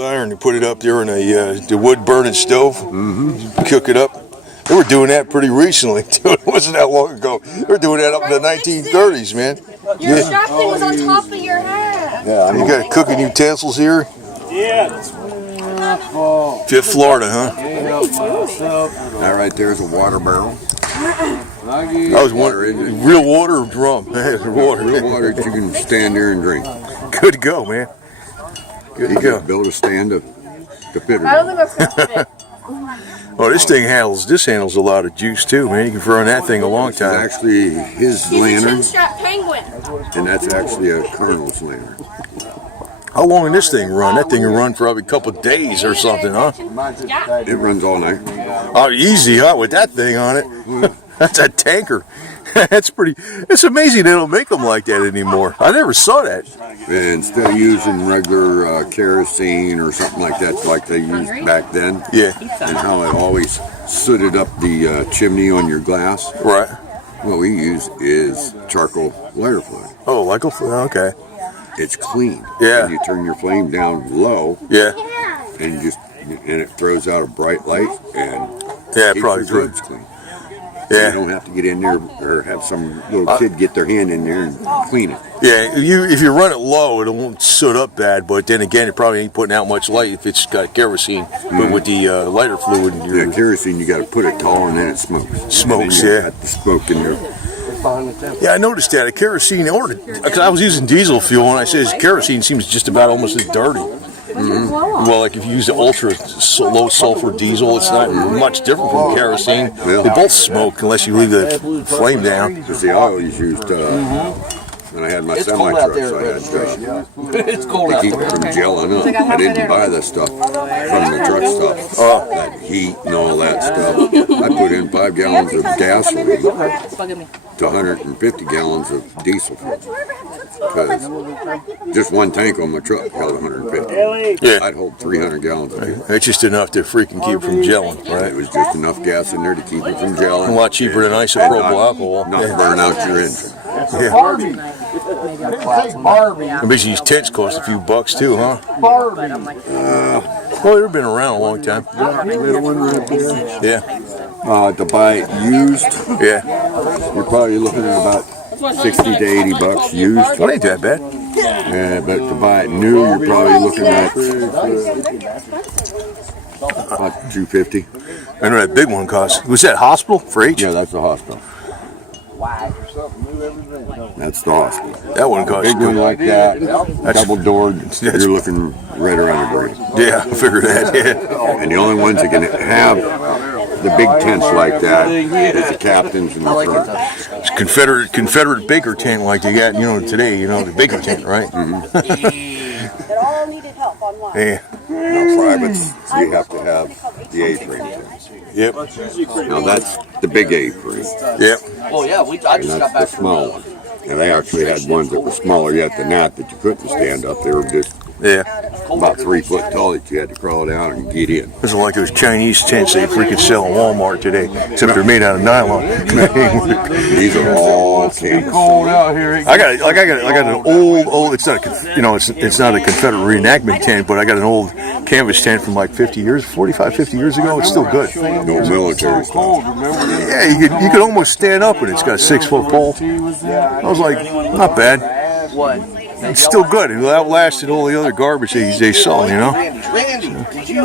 iron, you put it up there in the wood burning stove, cook it up. They were doing that pretty recently too. It wasn't that long ago. They were doing that up in the 1930s, man. Your strap thing was on top of your head. Yeah, you got cooking utensils here. Yeah. Fifth Florida, huh? That right there is a water barrel. I was wondering, real water or drum? Water. Real water that you can stand there and drink. Good to go, man. Good to go. Build a stand to fit it. I don't think that's gonna fit. Oh, this handles a lot of juice too, man. You can run that thing a long It's time. actually his He's a lantern, chin-strap penguin. and that's actually a colonel's lantern. How long can this thing run? That thing can run for probably a couple of days or something, huh? Yeah. It runs all night. Oh, easy, huh? With that thing on it. That's a tanker. That's pretty. It's amazing they don't make them like that anymore. I never saw that. And instead of using regular kerosene or something like that, like they used back then, Yeah. and how it always sooted up the chimney on your glass, Right. what we use is charcoal lighter fluid. Oh, like a okay. It's clean. Yeah. And you turn your flame down low, Yeah. and it throws out a bright light, and Yeah, keeps probably your true. goods clean. You Yeah. don't have to get in there or have some little kid get their hand in there and clean it. Yeah. If you run it low, it won't soot up bad. But then again, it probably ain't putting out much light if it's got kerosene. But with the lighter fluid, Yeah, kerosene, you got to put it tall and then it smokes. Smokes, And then you yeah. got the smoke in there. Yeah, I noticed that. A kerosene, because I was using diesel fuel, and I says kerosene seems just about almost as dirty. Well, like if you use the ultra low sulfur diesel, it's not much different from kerosene. Yeah. They both smoke unless you leave the flame down. Because I always used, when I had my semi-trucks, I had It's cold to out keep there. it from gelling up. I didn't buy the stuff from the truck stuff. That heat and all that stuff. I put in 5 gallons of gasoline to 150 gallons of diesel fuel. Because just one tank on my truck held 150. Yeah, I'd hold 300 gallons of fuel. it's just enough to freaking keep it from gelling, It right? was just enough gas in there to keep it from gelling. A lot cheaper than isopropyl alcohol. Not burn out your engine. Yeah. I bet these tents cost a few bucks too, huh? Well, they've been around a long time. Little one right there. Yeah, To buy it used, yeah. you're probably looking at about 60 to 80 bucks used. Well, ain't that bad. But to buy it new, you're probably looking at about 250. I know that big one cost. Was that hospital for H? Yeah, that's the hospital. That's the hospital. That one cost. Big one like that, double doored, you're looking right around the grade. Yeah, I figured that. Yeah. And the only ones that can have the big tents like that is the captains and the colonels. It's Confederate Baker tent like they got, today, the Baker tent, right? It all needed help on one. Yeah. Now privates, we have to have the A-frame tents. Yep. Now that's the big A-frame. Yep. Oh yeah, I And just got that's the back small one. And they actually had ones that were smaller yet than that you couldn't stand up. They were just Yeah. about 3 foot tall that you had to crawl down and get in. This is like those Chinese tents they freaking sell in Walmart today, except they're made out of nylon. These are all canvas. I got an old. It's not it's not a Confederate reenactment tent, but I got an old canvas tent from like 45, 50 years ago. It's still good. No military stuff. Yeah, you could almost stand up, and it's got a 6-foot pole. I was like, not bad. What? It's still good. It outlasted all the other garbage they sell, Randy, did you